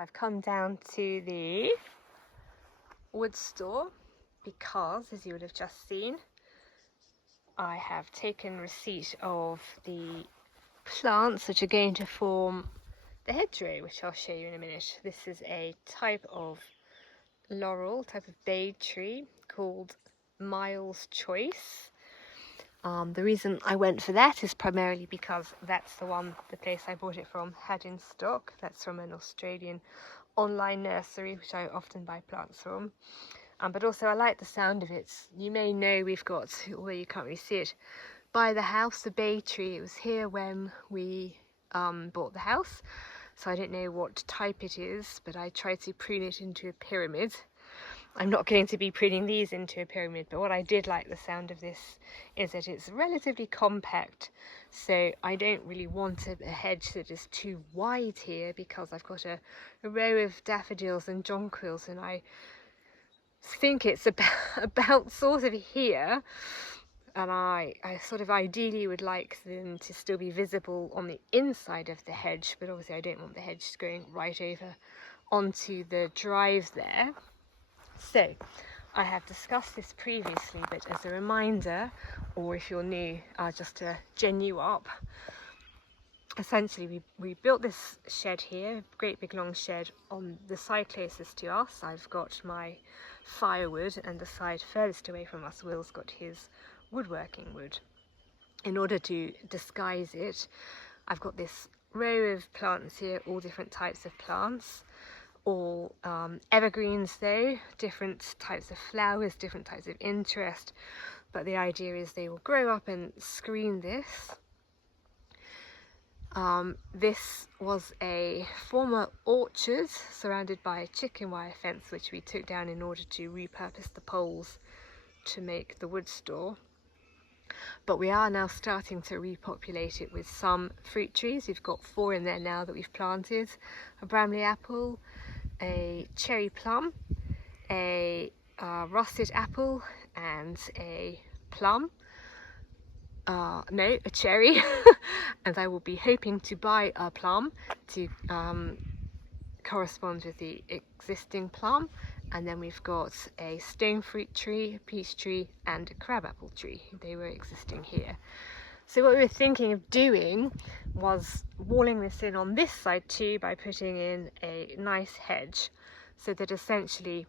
I've come down to the wood store because, as you would have just seen, I have taken receipt of the plants which are going to form the hedgerow, which I'll show you in a minute. This is a type of laurel, type of bay tree called Miles Choice. The reason I went for that is primarily because that's the place I bought it from had in stock. That's from an Australian online nursery, which I often buy plants from. But also I like the sound of it. You may know we've got, although you can't really see it, by the house, the bay tree. It was here when we bought the house. So I don't know what type it is, but I tried to prune it into a pyramid. I'm not going to be pruning these into a pyramid, but what I did like the sound of this is that it's relatively compact. So I don't really want a hedge that is too wide here, because I've got a row of daffodils and jonquils, and I think it's about sort of here. And I sort of ideally would like them to still be visible on the inside of the hedge, but obviously I don't want the hedge going right over onto the drive there. So I have discussed this previously, but as a reminder, or if you're new, just to gen you up, essentially we built this shed here, a great big long shed on the side closest to us. I've got my firewood, and the side furthest away from us, Will's got his woodworking wood. In order to disguise it, I've got this row of plants here, all different types of plants, all evergreens though, different types of flowers, different types of interest, but the idea is they will grow up and screen this. This was a former orchard surrounded by a chicken wire fence, which we took down in order to repurpose the poles to make the wood store. But we are now starting to repopulate it with some fruit trees. We've got 4 in there now that we've planted: a Bramley apple, a cherry plum, a russet apple, and a plum. No, a cherry. And I will be hoping to buy a plum to correspond with the existing plum. And then we've got a stone fruit tree, a peach tree, and a crabapple tree. They were existing here. So what we were thinking of doing was walling this in on this side too, by putting in a nice hedge, so that essentially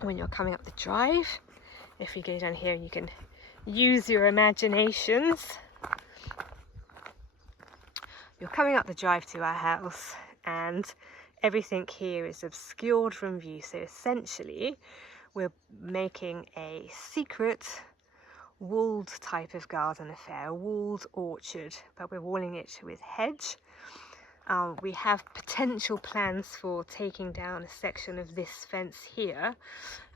when you're coming up the drive, if you go down here, you can use your imaginations. You're coming up the drive to our house, and everything here is obscured from view. So essentially we're making a secret walled type of garden affair, a walled orchard, but we're walling it with hedge. We have potential plans for taking down a section of this fence here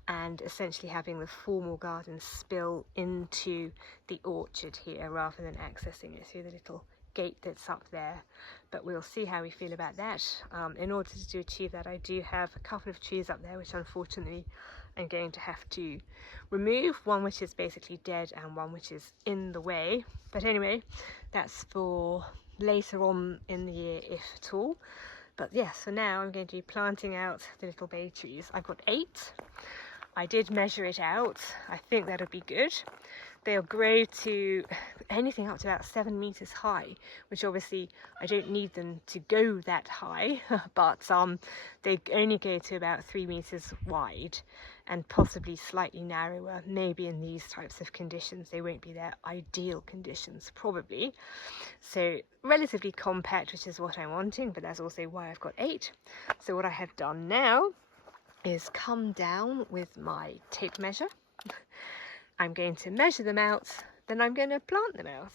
and essentially having the formal garden spill into the orchard here, rather than accessing it through the little gate that's up there. But we'll see how we feel about that. In order to achieve that, I do have a couple of trees up there which unfortunately I'm going to have to remove, one which is basically dead and one which is in the way. But anyway, that's for later on in the year, if at all. But yes, for now I'm going to be planting out the little bay trees. I've got 8. I did measure it out. I think that'll be good. They'll grow to anything up to about 7 meters high, which obviously I don't need them to go that high, but they only go to about 3 meters wide, and possibly slightly narrower. Maybe in these types of conditions they won't be their ideal conditions, probably. So relatively compact, which is what I'm wanting, but that's also why I've got 8. So what I have done now is come down with my tape measure. I'm going to measure them out, then I'm going to plant them out.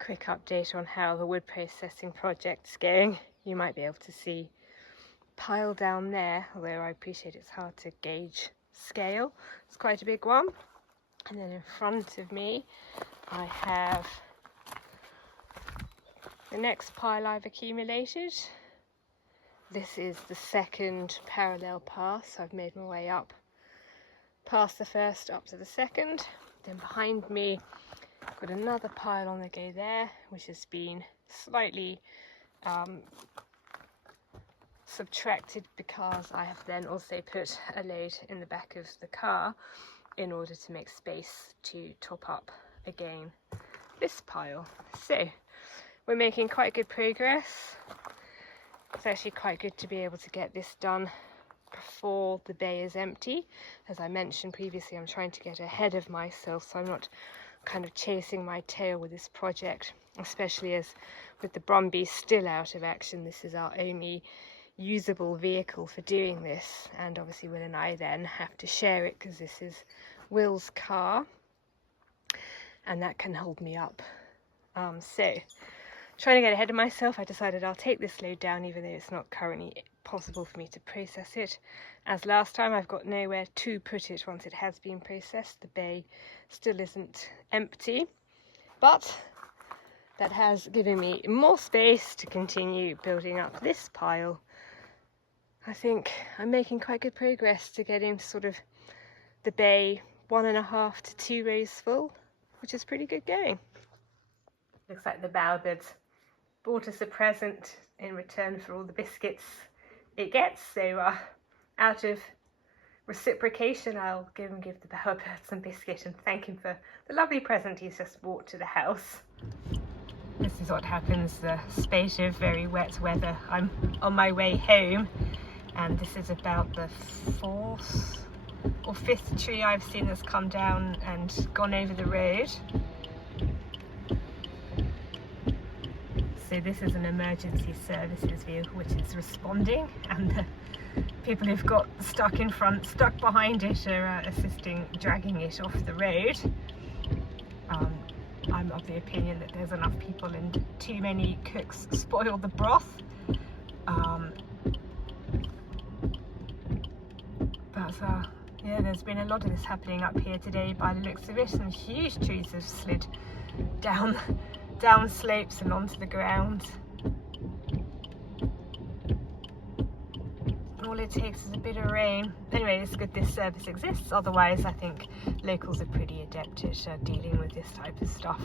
Quick update on how the wood processing project's going. You might be able to see pile down there, although I appreciate it's hard to gauge scale. It's quite a big one. And then in front of me I have the next pile I've accumulated. This is the second parallel path, so I've made my way up past the first up to the second. Then behind me, I've got another pile on the go there, which has been slightly subtracted because I have then also put a load in the back of the car in order to make space to top up again this pile. So we're making quite good progress. It's actually quite good to be able to get this done before the bay is empty. As I mentioned previously, I'm trying to get ahead of myself so I'm not kind of chasing my tail with this project, especially as with the Brumbies still out of action, this is our only usable vehicle for doing this, and obviously Will and I then have to share it because this is Will's car and that can hold me up. So trying to get ahead of myself, I decided I'll take this load down even though it's not currently possible for me to process it. As last time, I've got nowhere to put it once it has been processed. The bay still isn't empty, but that has given me more space to continue building up this pile. I think I'm making quite good progress to getting sort of the bay 1.5 to 2 rows full, which is pretty good going. Looks like the Bowerbird bought us a present in return for all the biscuits it gets, so out of reciprocation I'll give the Bowerbird some biscuit and thank him for the lovely present he's just brought to the house. This is what happens the spate of very wet weather. I'm on my way home and this is about the 4th or 5th tree I've seen that's come down and gone over the road. So this is an emergency services vehicle which is responding, and the people who've got stuck in front, stuck behind it are assisting dragging it off the road. I'm of the opinion that there's enough people and too many cooks spoil the broth. Yeah, there's been a lot of this happening up here today by the looks of it. Some huge trees have slid down slopes and onto the ground. All it takes is a bit of rain. Anyway, it's good this service exists, otherwise I think locals are pretty adept at dealing with this type of stuff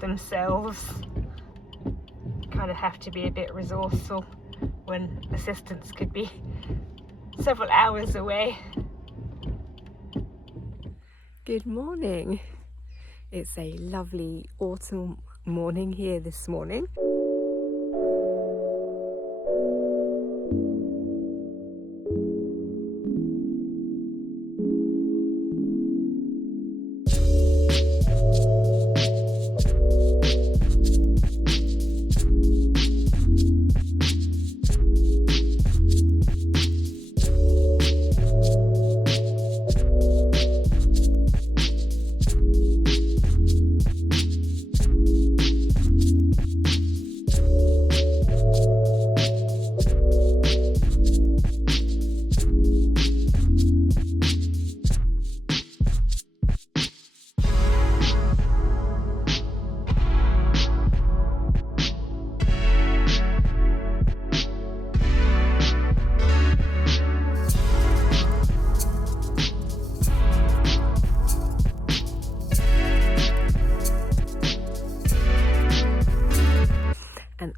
themselves. Kind of have to be a bit resourceful when assistance could be several hours away. Good morning. It's a lovely autumn morning here this morning.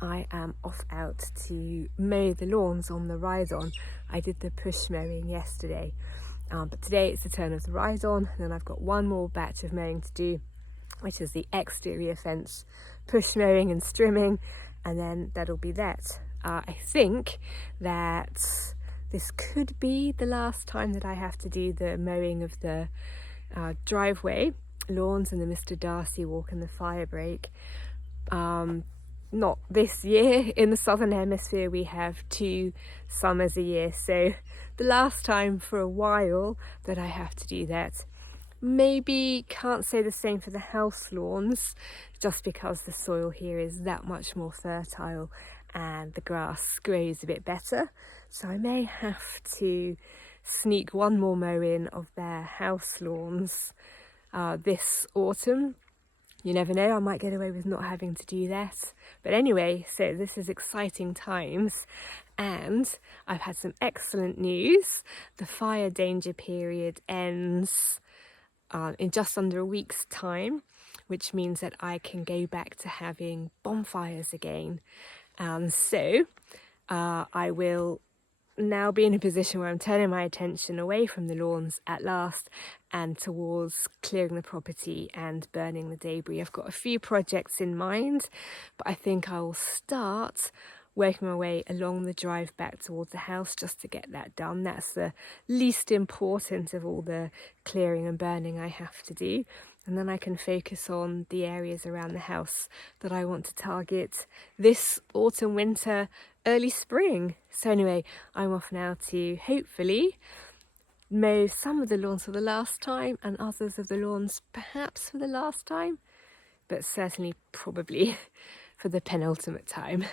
I am off out to mow the lawns on the ride-on. I did the push mowing yesterday, but today it's the turn of the ride-on, and then I've got one more batch of mowing to do, which is the exterior fence push mowing and strimming, and then that'll be that. I think that this could be the last time that I have to do the mowing of the driveway lawns and the Mr. Darcy walk and the fire break. Not this year. In the southern hemisphere we have 2 summers a year, so the last time for a while that I have to do that. Maybe can't say the same for the house lawns, just because the soil here is that much more fertile and the grass grows a bit better, so I may have to sneak one more mow in of their house lawns this autumn. You never know, I might get away with not having to do that. But anyway, so this is exciting times, And I've had some excellent news. The fire danger period ends in just under a week's time, which means that I can go back to having bonfires again. So I will now be in a position where I'm turning my attention away from the lawns at last and towards clearing the property and burning the debris. I've got a few projects in mind, but I think I will start working my way along the drive back towards the house just to get that done. That's the least important of all the clearing and burning I have to do. And then I can focus on the areas around the house that I want to target this autumn, winter, early spring. So anyway, I'm off now to hopefully mow some of the lawns for the last time and others of the lawns perhaps for the last time, but certainly probably for the penultimate time.